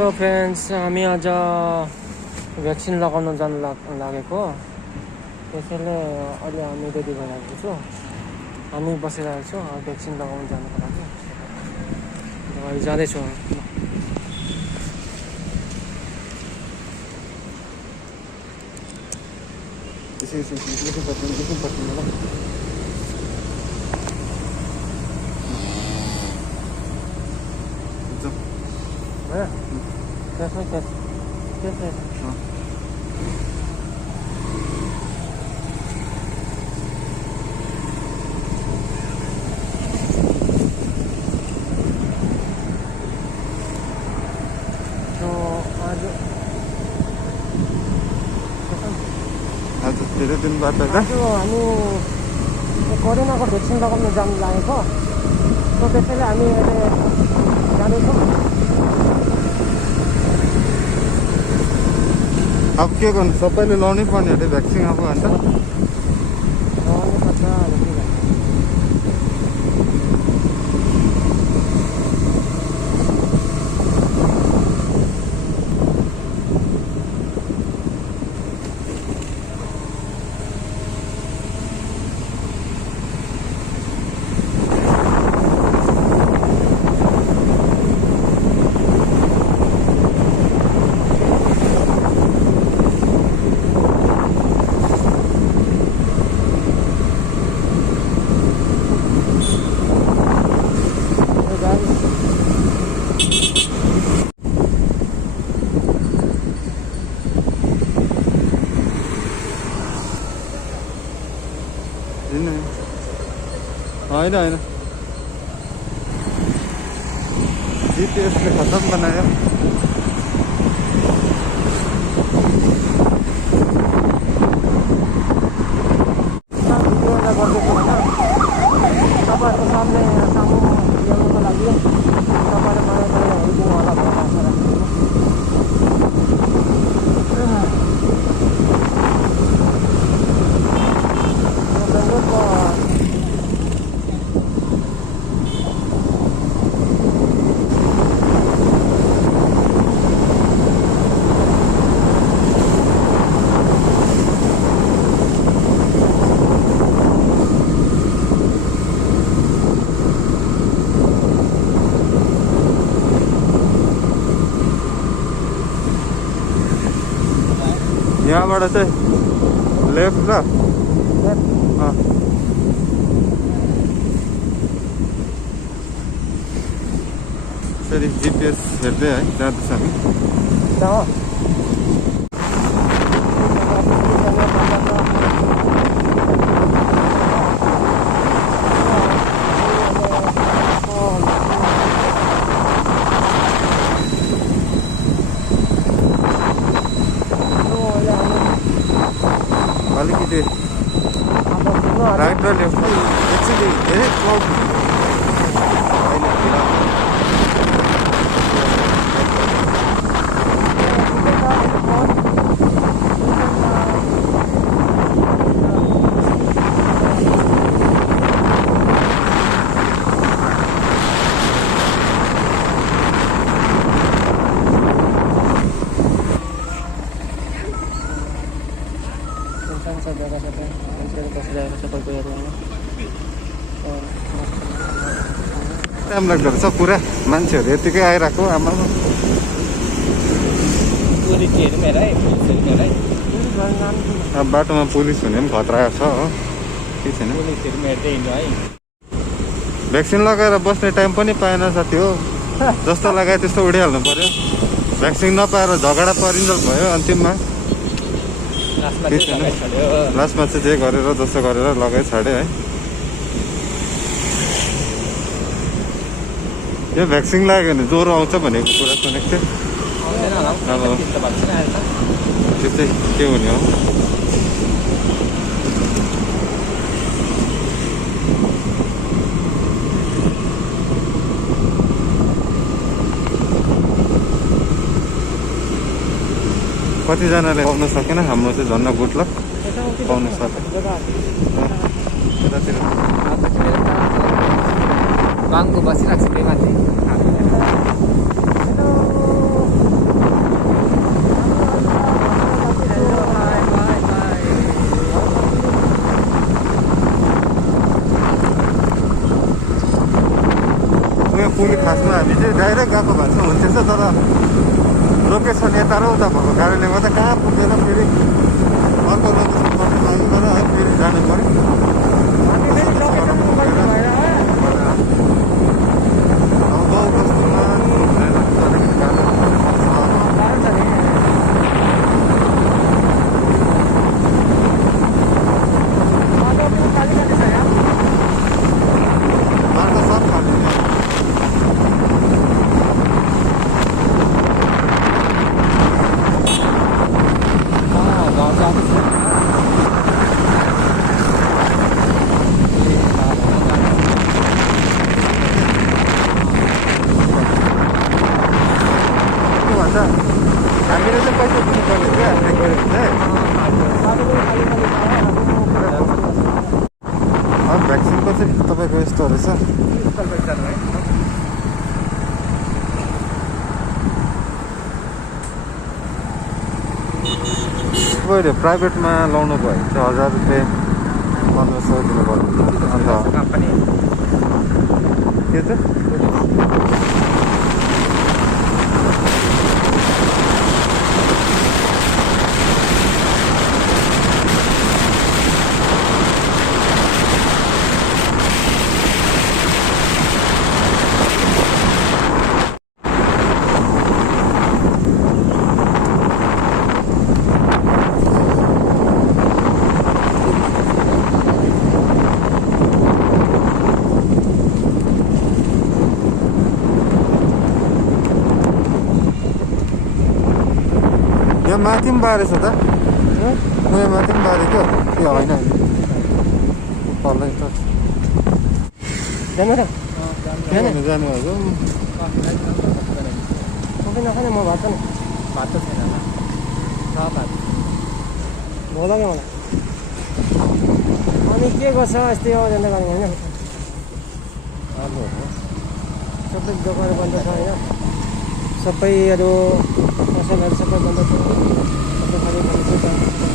Hello friends, हामी आज vaccine लगाउन जानु लागेको। त्यसैले अहिले हामी रेडी भइरहेको छु। हामी बसिरहेको छौँ भ्याक्सिन लगाउन जानुको लागि। अहिले जाँदैछौँ। आज धेरै दिनबाट आज हामी कोरोनाको भ्याक्सिन लगाउन जानु लागेको। त्यसैले हामी अहिले जाँदैछौँ। अब के गर्नु, सबैले लाउनै पर्ने अरे भ्याक्सिन अब अन्त। होइन होइन, जिपिएसले खतम बनायो। तपाईँहरूको सामने सामु ल्याउनुको लागि तपाईँले मलाई हेरिदिनु होला भनेर आशा राख्छु। यहाँबाट चाहिँ लेफ्ट र यसरी जिपिएस हेर्दै है जाँदैछ हामी। अलिकति राइट र लेफ्ट एक्चुअली धेरै क्लाउड टाइम लाग्दो रहेछ पुरा। मान्छेहरू यतिकै आइरहेको। आमा अब बाटोमा पुलिस हुने पनि खतरा छ हो, केही छैन। भ्याक्सिन लगाएर बस्ने टाइम पनि पाएन साथी हो। जस्तो लगाए त्यस्तो उडिहाल्नु पर्यो। भ्याक्सिन नपाएर झगडा परिन्जल भयो अन्तिममा। लास्टमा चाहिँ जे गरेर जस्तो गरेर लगाइ छाड्यो है। यो भ्याक्सिन लाग्यो भने ज्वरो आउँछ भनेको कुरा सुनेको थिएँ। अब त्यो चाहिँ के हुने हो। कतिजनाले पाउन सकेन, हाम्रो चाहिँ झन्न गुड लक पाउन सक्यो। बाङको बसिरहेको छु त्यही माथि। पुल खासमा हामी चाहिँ डाइरेक्ट गएको भए चाहिँ हुन्थेछ, तर लोकेसन यता र उता भएको कारणले गर्दा कहाँ पुगेर फेरि अर्को लोकेसन पर्ने मागिकन है फेरि जानु पऱ्यो। हामी फेरि लोकेसन मोबाइल भएर अब गाउँ बस्तीमा हुँदैन, अलिकति गाह्रो पर्छ। गाह्रो छ नि। बाटो पनि खाली खाली छ यहाँ। बाटो सब खाली छ। घर जाँदैछ। के भन्छ, हामीले चाहिँ पैसा दिनुपर्ने क्या हामीले गऱ्यो भने चाहिँ। बाटो पनि खाली खाली छ। अब भ्याक्सिनको चाहिँ तपाईँको यस्तो रहेछ। तपाईँले प्राइभेटमा लाउनु भयो भने चाहिँ 1000 रुपियाँ 1500 दिनुपर्ने। अन्त के चाहिँ यहाँ माथि पनि बारेछ त, उयो माथि पनि बारेको कि होइन? तलै त जानु र जानु भएको कफी नखाने म भात खाने। भात त छैन होला, छ भात। होला क्या मलाई। अनि के गर्छ यस्तै हो जाँदा गर्ने होइन। सबै दोकानहरू बन्द छ होइन। सबैहरू पसलहरू सबै बन्द छ। सबै खाली बन्द छ।